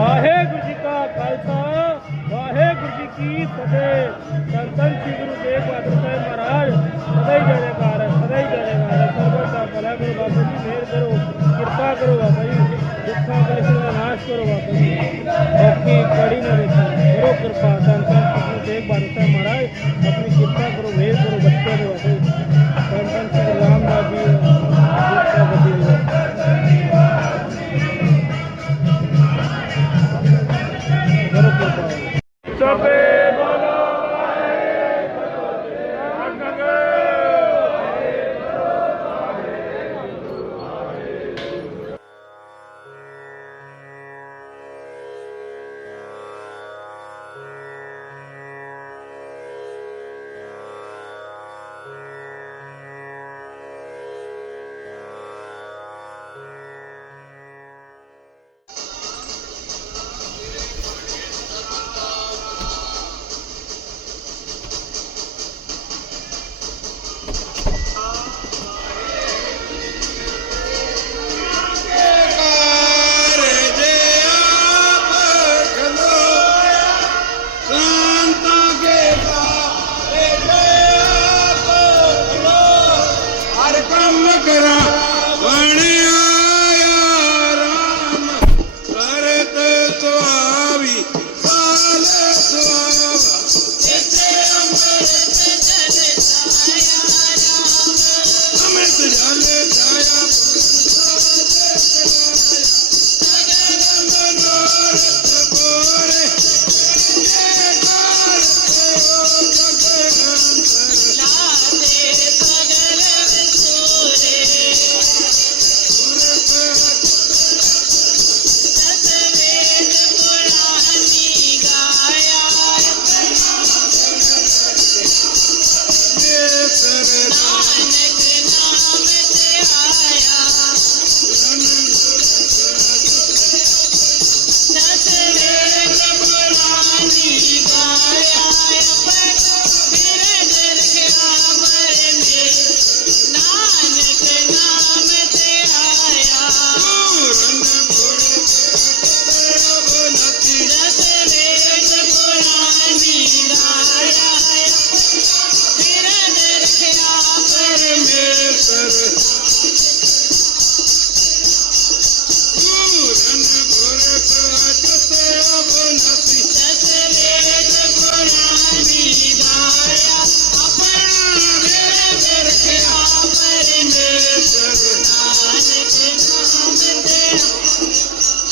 ਵਾਹਿਗੁਰੂ ਜੀ ਕਾ ਖਾਲਸਾ ਵਾਹਿਗੁਰੂ ਜੀ ਕੀ ਫਤਿਹ ਧੰਨ ਧੰਨ ਸ੍ਰੀ ਗੁਰੂ ਤੇਗ ਬਹਾਦਰ ਸਾਹਿਬ ਮਹਾਰਾਜ ਸਦਾ ਹੀ ਜੈਕਾਰ ਹੈ ਸਦਾ ਹੀ ਜੈਕਾਰ ਹੈ ਸਰਬਤ ਦਾ ਭਲਾ ਕਰੋ ਬਾਬਾ ਜੀ ਮਿਹਰ ਕਰੋ ਕਿਰਪਾ ਕਰੋ ਬਾਬਾ ਜੀ ਦੁੱਖਾਂ ਕਲੇਸ਼ਾਂ ਦਾ ਨਾਸ਼ ਕਰੋ ਬਾਬਾ ਜੀ ਔਖੀ ਕੜੀ ਨਾ ਦੇਖੋ ਕਰੋ ਕਿਰਪਾ ਧੰਨ ਧੰਨ ਸ੍ਰੀ ਗੁਰੂ ਤੇਗ ਬਹਾਦਰ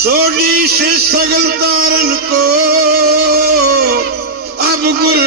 सोडी से सगल तारन को अब गुरु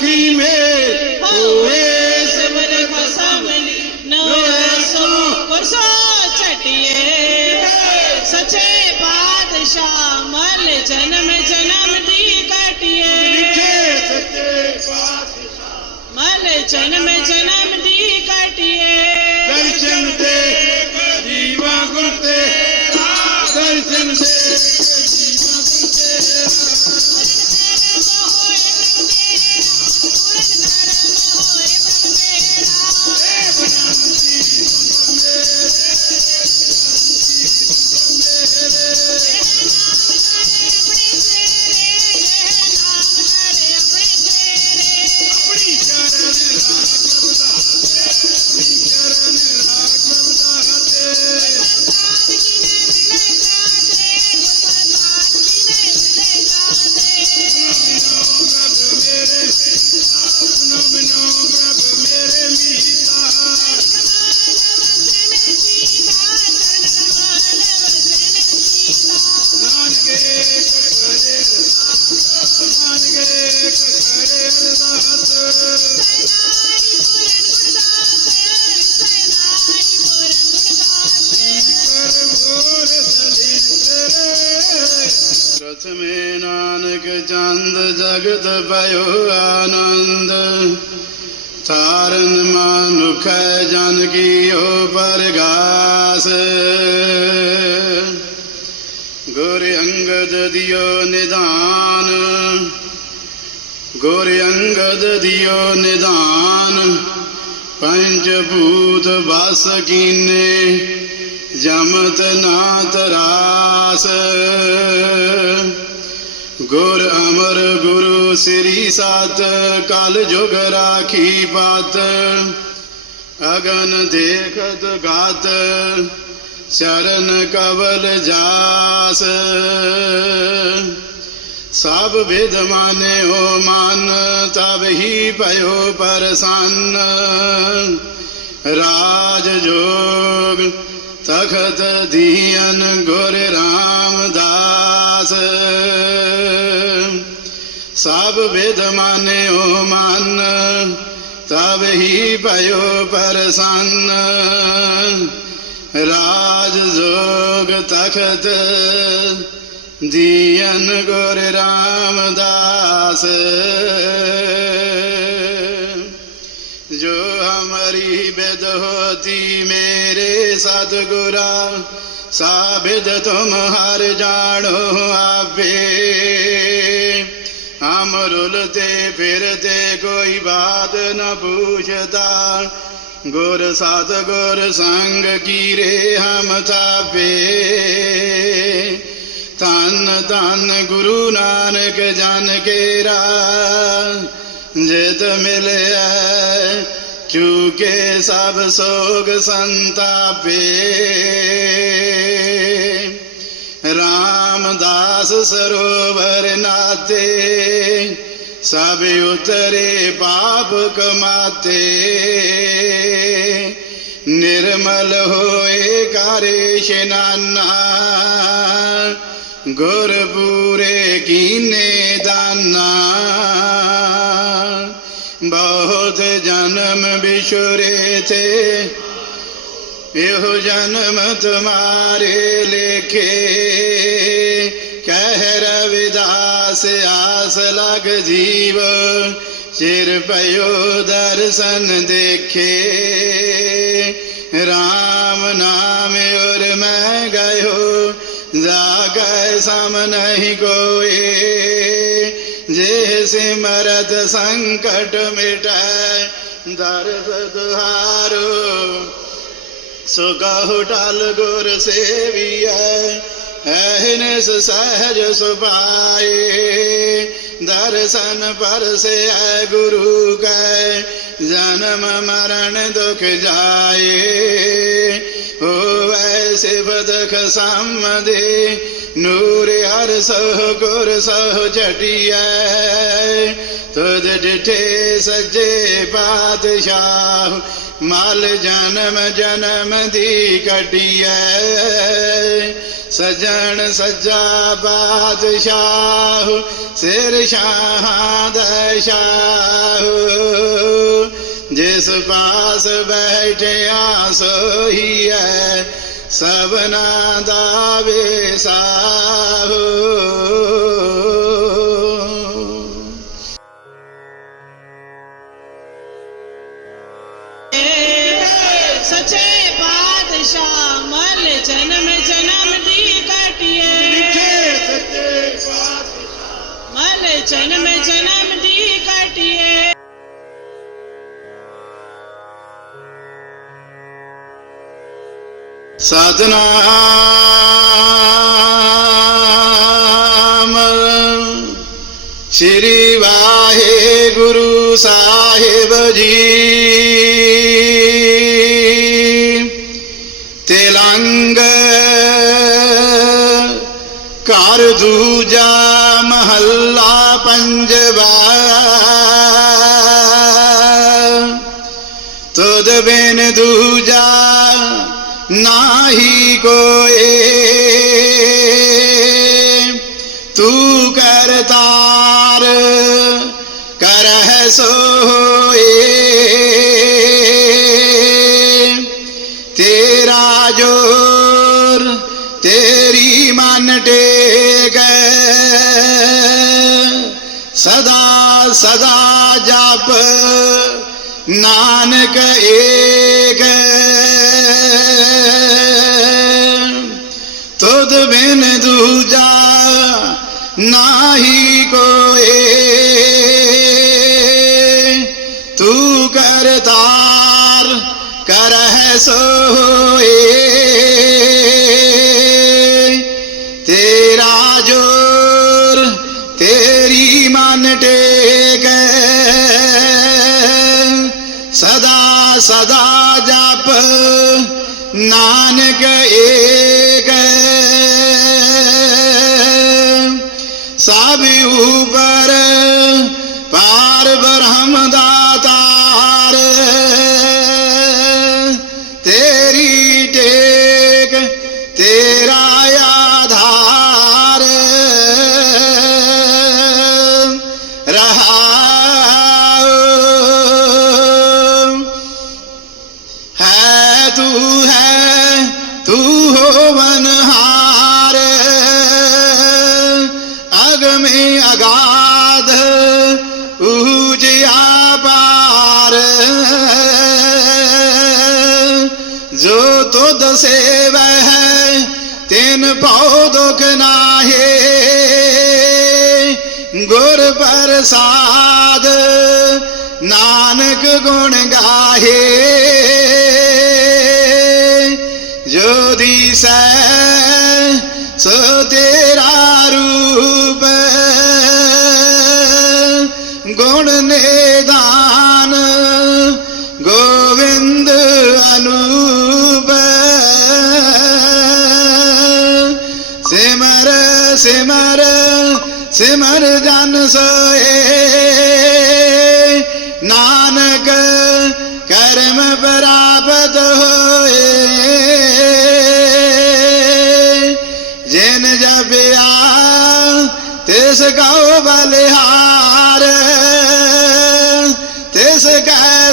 राखी में होए परसो चटिए सचे बादशाह मल जन्म जन्म दी कटिए। सचे बादशाह। मल जन्म जन्म दी कटिए। ਜਗਤ ਭਇਓ ਆਨੰਦ, ਤਾਰਨ ਮਾਨੁਖ ਜਨ ਕੀਓ ਪਰਗਾਸ। ਗੁਰ ਅੰਗਦ ਦਿਓ ਨਿਦਾਨ ਗੁਰ ਅੰਗਦ ਦਿਓ ਨਿਦਾਨ ਪੰਜ ਭੂਤ ਬਸ ਕੀਨੇ, ਜਮਤ ਨਾ ਤਰਾਸ गुर अमर गुरु श्री सात काल जुग राखी बात अगन देखत गात, शरण कवल जास। सब विध माने हो मान, तब ही पयो परसान राज जोग तखत धियन गुर रामदास सब विध माने हो मान तब ही पयो परसान। राज जोग तखत दियन गुर रामदास। जो हमारी बेद होती मेरे सतगुरा साबिद तुम हर जानो आपे हम रुलते फिरते कोई बात न पूछता गुर सात गुर संग की रे हम थापे तन तन गुरु नानक जन केरा जित मिले चूके सब सोग संतापे रामदास सरोवर नाते, सब उतरे पाप कमाते। निर्मल होए कारे नाना गुरपुरे कीने दाना। बहुत जन्म बिछुरे थे यो जन्म तुम्हारे लेखे। कह रविदास आस लग जीव, चिर पयो दर्शन देखे। राम नाम और मैं गयो जाग सम नहीं कोई जे सिमरत संकट मिटाय दर्द दुहारो सुगहु टाल गुर सेविया अहनस सहज सुपाए दर्शन पर से है गुरु कै जन्म मरण दुख जाए। हो वैसे बदख सम्मदे नूर हर सह गुर सह जटिया। तुद डिठे सजे पातशाह माल जन्म जन्म दी कटिए। सजन सज्जा बादशाह सिर शाह। दशाह जिस पास बैठे सोही है सबना दावे साहू श्यामल जन्म जन्म दी काटिए मल जन्म जन्म दी काटिए। साजना श्री वाहे गुरु साहे। अंग कार दूजा महल्ला पंजवा। तुद बिन दूजा नाही को तू करतार करह सोए। टेक सदा सदा जाप नानक एक। तुद बिन दूजा नाही को तू कर तार कर सोए। सदा जाप नानक एक। सब ऊपर पार ब्रह्म दाता ਸੇਵੈ ਹੈ ਤਿਨ ਭਉ ਦੁਖ ਨਾਹੇ। ਗੁਰ ਪ੍ਰਸਾਦ ਨਾਨਕ ਗੁਣ ਗਾਹੇ।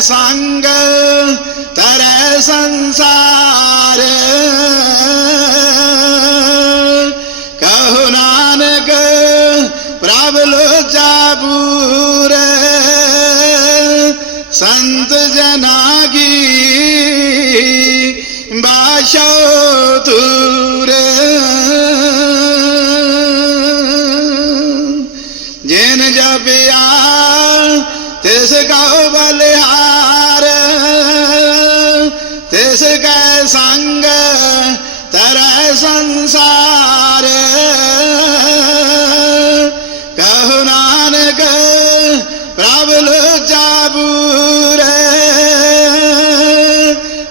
सङ्ग तर संसार ਤਰੈ ਸੰਸਾਰ। ਕਹੋ ਨਾਨਕ, ਪ੍ਰਭ ਲੋਚਾ ਪੂਰ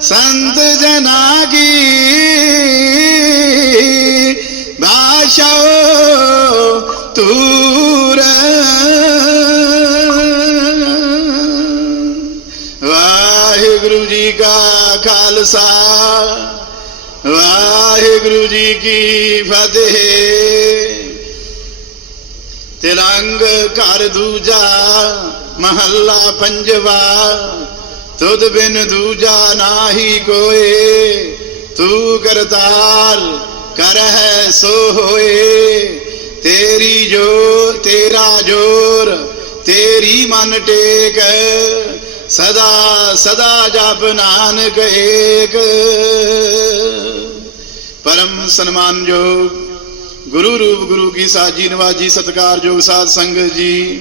ਸੰਤ ਜਨਾ ਕੀ ਬਾਸ਼ੋ ਤੂਰ ਵਾਹਿਗੁਰੂ ਜੀ ਕਾ ਖਾਲਸਾ। ਵਾਹਿਗੁਰੂ ਜੀ ਕੀ ਫਤਿਹ। ਤਿਰੰਗ ਘਰ ਦੂਜਾ, ਮਹੱਲਾ ਪੰਜਵਾ, ਤੁਧ ਬਿਨ ਦੂਜਾ ਨਾਹੀ ਕੋਏ, ਤੂੰ ਕਰਤਾਰ ਕਰ ਸੋ ਹੋਏ। ਤੇਰੀ ਜੋ ਤੇਰਾ ਜੋਰ, ਤੇਰੀ ਮਨ ਟੇਕ, ਸਦਾ ਸਦਾ ਜਪ ਨਾਨਕ ਏਕ। ਪਰਮ ਸਨਮਾਨਯੋਗ ਗੁਰੂ ਰੂਪ ਗੁਰੂ ਕੀ ਸਾਜੀ ਨਵਾਜੀ ਸਤਕਾਰਯੋਗ ਸਾਧ ਸੰਗਤ ਜੀ।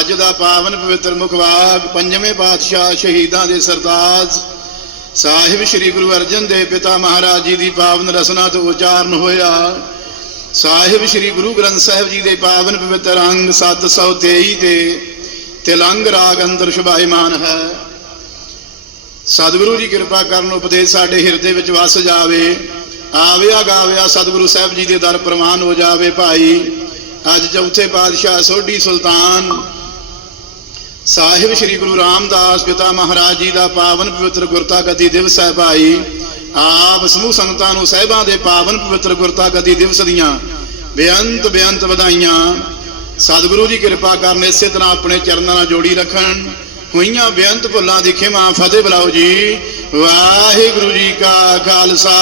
ਅੱਜ ਦਾ ਪਾਵਨ ਪਵਿੱਤਰ ਮੁਖਵਾਕ ਪੰਜਵੇਂ ਪਾਤਸ਼ਾਹ ਸ਼ਹੀਦਾਂ ਦੇ ਸਰਤਾਜ। ਸਾਹਿਬ ਸ੍ਰੀ ਗੁਰੂ ਅਰਜਨ ਦੇਵ ਪਿਤਾ ਮਹਾਰਾਜ ਜੀ ਦੀ ਪਾਵਨ ਰਸਨਾ ਤੋਂ ਉਚਾਰਨ ਹੋਇਆ। ਸਾਹਿਬ ਸ੍ਰੀ ਗੁਰੂ ਗ੍ਰੰਥ ਸਾਹਿਬ ਜੀ ਦੇ ਪਾਵਨ ਪਵਿੱਤਰ ਅੰਗ 723 ਤੇ ਤਿਲੰਗ ਰਾਗ ਅੰਦਰ ਸ਼ੁਭਾਇਮਾਨ ਹੈ। ਸਤਿਗੁਰੂ ਜੀ ਕਿਰਪਾ ਕਰਨ ਉਪਦੇਸ਼ ਸਾਡੇ ਹਿਰਦੇ ਵਿੱਚ ਵਸ ਜਾਵੇ। ਆਵਿਆ ਗਾਵਿਆ ਸਤਿਗੁਰੂ ਸਾਹਿਬ ਜੀ ਦੇ ਦਰ ਪ੍ਰਮਾਨ ਹੋ ਜਾਵੇ ਭਾਈ। ਅੱਜ ਚੌਥੇ ਪਾਤਸ਼ਾਹ ਸੋਢੀ ਸੁਲਤਾਨ ਸਾਹਿਬ ਸ੍ਰੀ ਗੁਰੂ ਰਾਮਦਾਸ ਪਿਤਾ ਮਹਾਰਾਜ ਜੀ ਦਾ ਪਾਵਨ ਪਵਿੱਤਰ ਗੁਰਤਾ ਗੱਦੀ ਦਿਵਸ ਹੈ ਭਾਈ। ਆਪ ਸਮੂਹ ਸੰਗਤਾਂ ਨੂੰ ਸਾਹਿਬਾਂ ਦੇ ਪਾਵਨ ਪਵਿੱਤਰ ਗੁਰਤਾ ਗਤੀ ਦਿਵਸ ਦੀਆਂ ਬੇਅੰਤ ਬੇਅੰਤ ਵਧਾਈਆਂ। ਸਤਿਗੁਰੂ ਜੀ ਕਿਰਪਾ ਕਰਨ ਇਸੇ ਤਰ੍ਹਾਂ ਆਪਣੇ ਚਰਨਾਂ ਨਾਲ ਜੋੜੀ ਰੱਖਣ। ਹੋਈਆਂ ਬੇਅੰਤ ਭੁੱਲਾਂ ਦੀ ਖਿਮਾ ਫਤਿਹ ਬੁਲਾਓ ਜੀ। ਵਾਹਿਗੁਰੂ ਜੀ ਕਾ ਖਾਲਸਾ।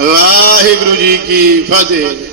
ਵਾਹਿਗੁਰੂ ਜੀ ਕੀ ਫਤਿਹ।